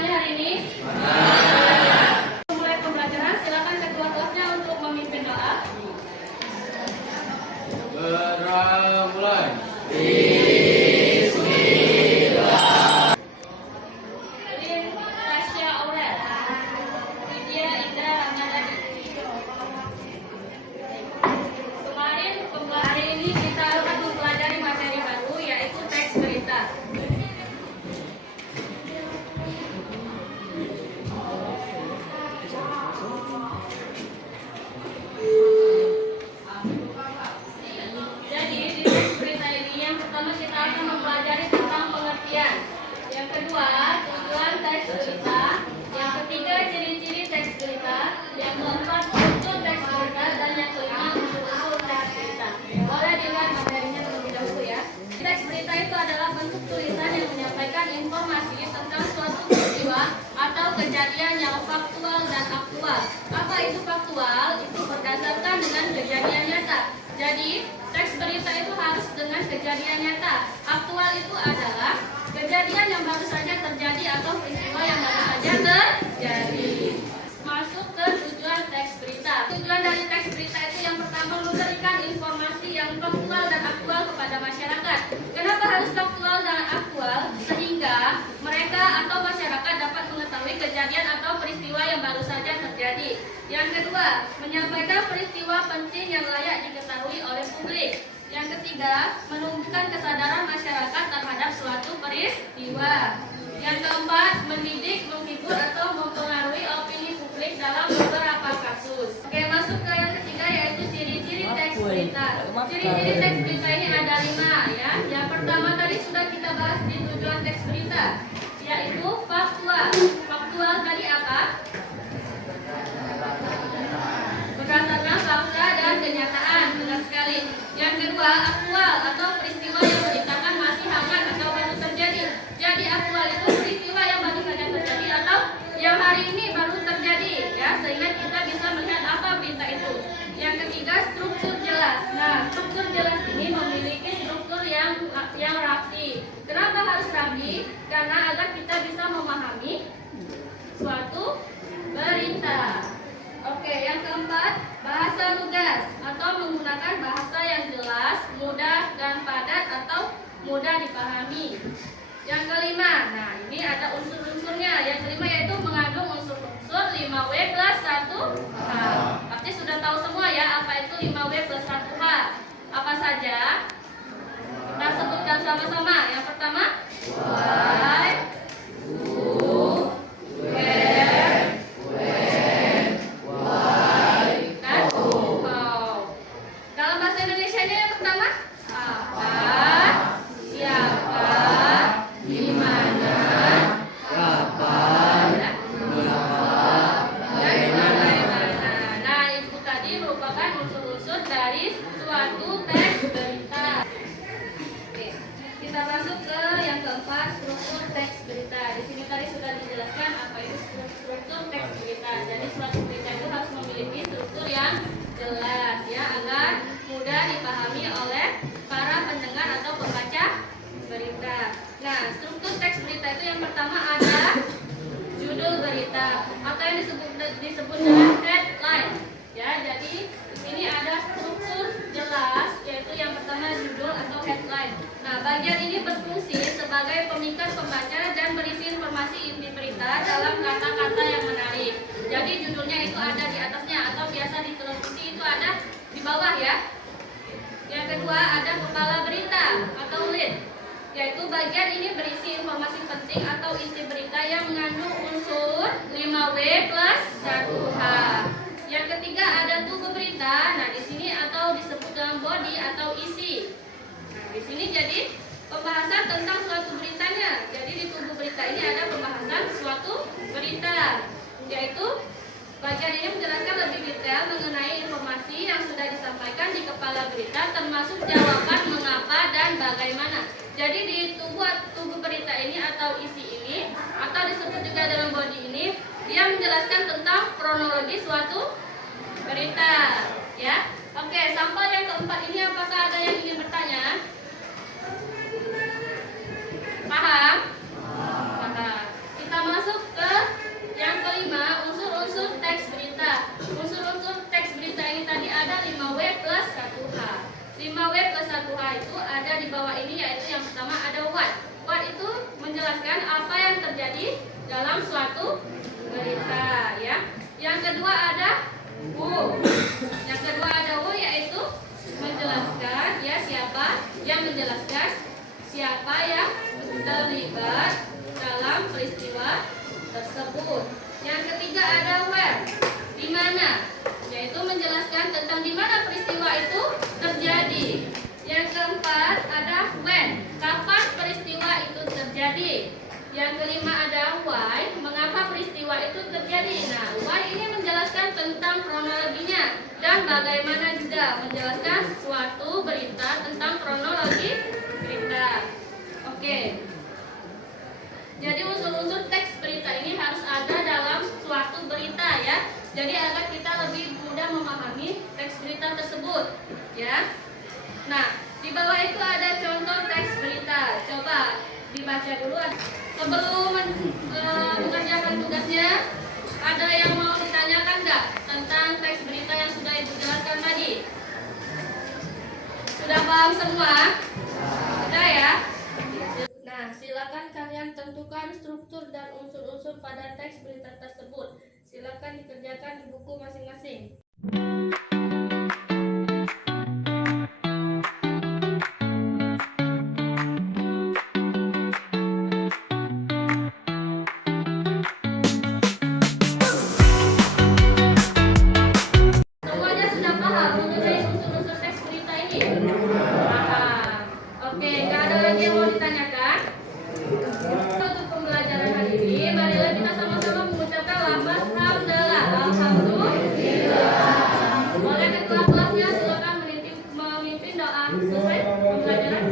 semuanya hari ini? Mulai pembelajaran, silakan kedua kelasnya untuk memimpin doa. Mulai. Tasya Aurel, Widya Indra Ramadhani. Kemarin hari ini kita akan mempelajari materi baru yaitu teks berita. Jadi di teks berita ini yang pertama kita akan mempelajari tentang pengertian. Yang kedua, tujuan teks berita. Yang ketiga, ciri-ciri teks berita. Yang keempat, struktur teks berita. Dan yang kelima, unsur-unsur teks berita. Boleh dilihat materinya terlebih dahulu ya. Teks berita itu adalah bentuk tulisan yang menyampaikan informasi tentang suatu peristiwa atau kejadian yang faktual dan aktual. Apa itu faktual? Itu berdasarkan dengan kejadian nyata. Jadi, teks berita itu harus dengan kejadian nyata. Aktual itu adalah kejadian yang baru saja terjadi atau peristiwa yang baru saja terjadi. Masuk ke tujuan teks berita. Tujuan dari teks berita itu yang pertama memberikan informasi yang faktual dan aktual kepada masyarakat. Kenapa harus faktual dan aktual? Sehingga mereka atau masyarakat dapat mengetahui kejadian atau peristiwa yang baru saja terjadi. Yang kedua, menyampaikan peristiwa penting yang layak diketahui oleh publik. Yang ketiga, menumbuhkan kesadaran masyarakat terhadap suatu peristiwa. Yang keempat, mendidik, menghibur atau mempengaruhi opini publik dalam beberapa kasus. Oke, masuk ke yang ketiga yaitu ciri-ciri teks berita. Ciri-ciri teks berita ini ada 5 ya. Yang pertama tadi sudah kita bahas di tujuan teks berita, yaitu faktual. Faktual tadi apa? Berdasarkan fakta dan kenyataan, benar sekali. Yang kedua, aktual atau peristiwa yang diberitakan masih hangat atau baru terjadi. Jadi aktual itu peristiwa yang baru saja terjadi atau yang hari ini baru terjadi ya, sehingga kita bisa melihat apa berita itu. Yang ketiga, struktur jelas. Nah, struktur jelas ini memiliki struktur yang rapi. Kenapa harus rapi? Karena agar kita bisa memahami suatu berita. Oke, yang keempat, bahasa lugas atau menggunakan bahasa yang jelas, mudah dan padat atau mudah dipahami. Yang kelima, nah ini ada unsur-unsurnya. Yang kelima yaitu mengandung unsur-unsur 5W plus 1H. Pasti sudah tahu semua ya apa itu 5W plus 1H. Apa saja? Kita sebutkan sama-sama. Yang pertama, why, who, where, kan? How. Dalam bahasa Indonesianya yang pertama, apa, siapa, di mana, kapan, dan bagaimana. Nah, itu tadi merupakan unsur-unsur dari suatu teks berita. Oke, kita masuk ke yang keempat, struktur teks berita. Di sini tadi sudah dijelaskan apa itu struktur teks berita. Jadi suatu berita itu harus memiliki struktur yang jelas ya, agar mudah dipahami oleh para pendengar atau pembaca berita. Nah, struktur teks berita itu yang pertama ada judul berita atau yang disebut dengan headline. Ya, jadi di sini ada struktur jelas yaitu yang pertama judul atau headline. Nah, bagian ini berfungsi sebagai pemikat pembaca dan berisi informasi inti berita dalam kata-kata yang menarik. Jadi judulnya itu ada di atasnya atau biasa di televisi itu ada di bawah ya. Yang kedua ada kepala berita atau lead, yaitu bagian ini berisi informasi penting atau isi berita yang mengandung unsur 5W plus 1H. Yang ketiga ada tubuh berita. Nah, di sini atau disebut dengan body atau isi. Nah, di sini jadi pembahasan tentang suatu beritanya. Jadi di tubuh berita ini ada pembahasan suatu berita, yaitu bagian ini menjelaskan lebih detail mengenai informasi yang sudah disampaikan di kepala berita, termasuk jawaban mengapa dan bagaimana. Jadi di tubuh berita ini atau isi ini atau disebut juga dengan body ini, dia menjelaskan tentang kronologi suatu berita ya. Oke, sampel yang keempat ini apakah ada yang ingin bertanya? Paham? Paham. Kita masuk ke dalam suatu berita ya. Yang kedua ada U. Yang kedua ada U yaitu menjelaskan ya siapa yang menjelaskan siapa yang terlibat dalam peristiwa tersebut. Yang ketiga ada where, di mana, yaitu menjelaskan tentang di mana peristiwa itu terjadi. Yang keempat ada when, kapan peristiwa itu terjadi. Yang kelima ada why, mengapa peristiwa itu terjadi. Nah, why ini menjelaskan tentang kronologinya dan bagaimana juga menjelaskan suatu berita tentang kronologi berita. Oke. Jadi unsur-unsur teks berita ini harus ada dalam suatu berita ya. Jadi agar kita lebih mudah memahami teks berita tersebut ya. Nah, di bawah itu ada contoh teks berita. Coba dibaca dulu. Sebelum mengerjakan tugasnya, ada yang mau ditanyakan nggak tentang teks berita yang sudah Ibu jelaskan tadi? Sudah paham semua? Sudah ya? Nah, silakan kalian tentukan struktur dan unsur-unsur pada teks berita tersebut. Silakan dikerjakan di buku masing-masing. Semuanya sudah paham mengenai unsur-unsur teks berita ini? Paham. Oke, nggak ada lagi yang mau ditanyakan? Untuk pembelajaran hari ini, marilah kita sama-sama mengucapkan lafaz hamdalah. Alhamdulillah. Oleh ketua kelasnya silakan memimpin doa selesai pembelajaran.